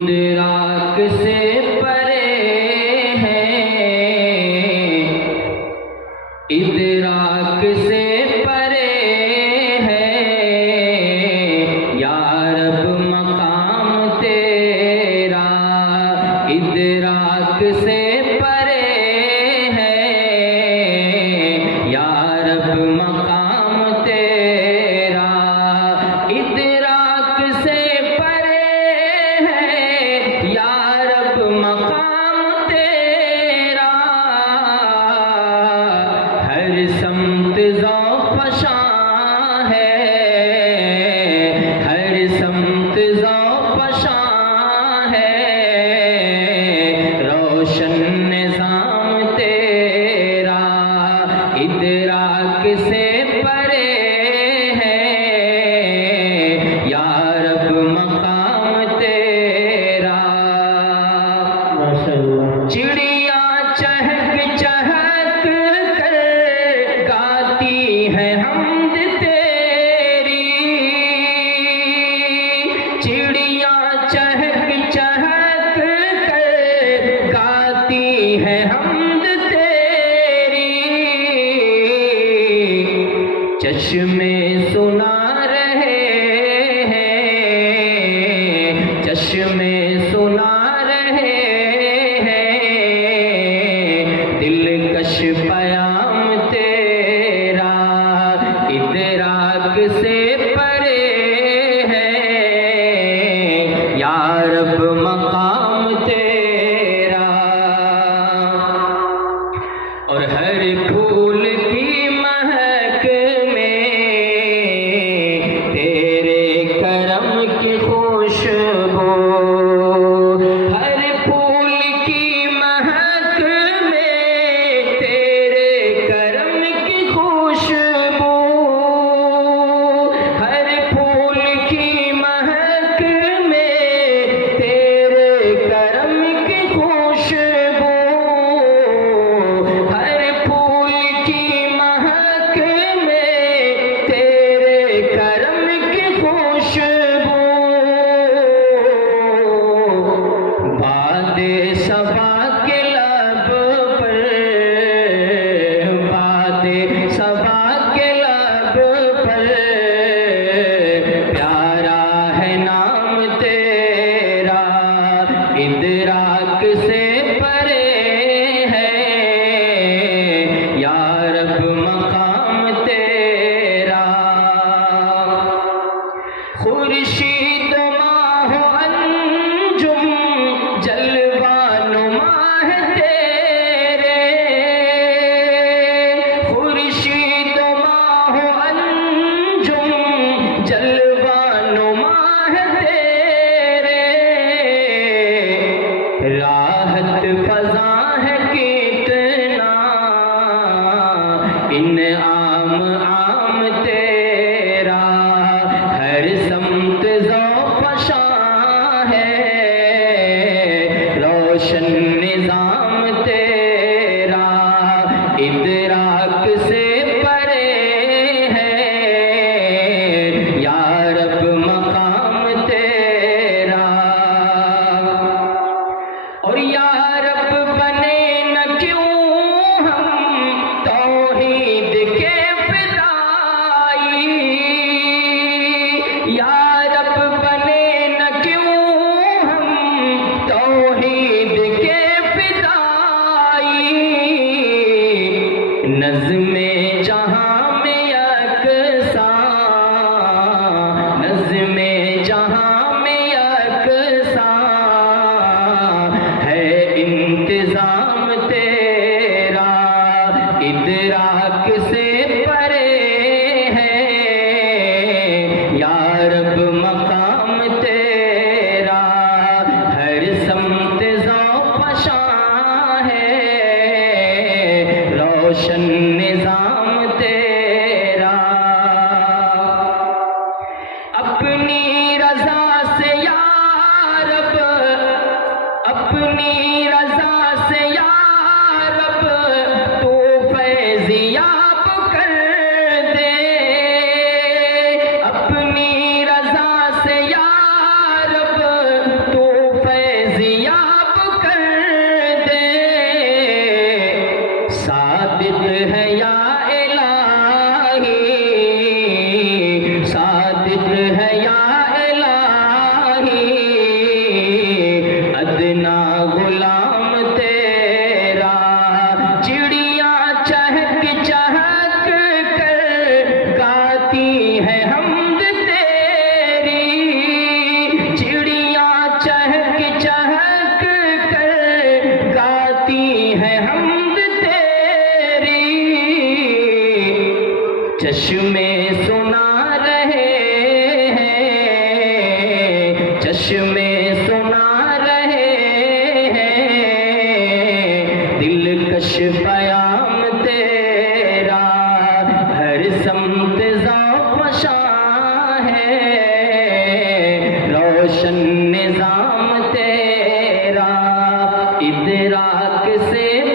इदराक से परे है, इदराक से परे है या रब मकाम तेरा। इदराक से परे है या रब मकाम तेरा। इदराक से परे है या रब मकाम तेरा। हर समत ज़ौफ़शां है, हर समत ज़ौफ़शां है, रोशन निज़ाम तेरा। इदराक से परे है या रब मकाम तेरा। चिड़िया चहक चहक कर गाती है हम्द तेरी। चिड़िया चहक चहक कर गाती है हम्द तेरी। चश्मे सुना रहे हैं, चश्मे सुना रहे दिलकश पयाम तेरा। इदराक से परे है या रब मकाम तेरा। और हर फूल की महक में तेरे करम की खुशबू। हर फूल की महक में तेरे करम की खुशबू। हर फूल की महक में तेरे करम की खुशबू। हर फूल की महक में तेरे करम की खुशबू। बादे सबा के लब पर, बादे सबा के लब पर प्यारा है नाम तेरा। इदराक से परे है या रब मकाम तेरा। खुर्शीद माह अंजुम जलवा नुमा है तेरे। खुर्शीद माह अंजुम जलवा नुमा है तेरे। राहत फजा है कितना इन आम आम तेरा। हर समत ज़ौफ़शां है, रोशन निज़ाम तेरा। इदराक से परे है या रब मकाम तेरा। और या रब बने न क्यों हम तौहीद के फ़िदाई। या रब बने न क्यों हम तौहीद के फ़िदाई। नज़्मे जहां में यकसा, नज़्मे जहां में यकसा है इंतज़ाम तेरा। इदराक से परे है या रब मकाम तेरा। हर समत ज़ौफ़शां है, रोशन निज़ाम तेरा। अपनी रज़ा से या रब, अपनी रज़ा से या रब तू फैज़याब कर दे। अपनी रज़ा से या रब तू इदराक से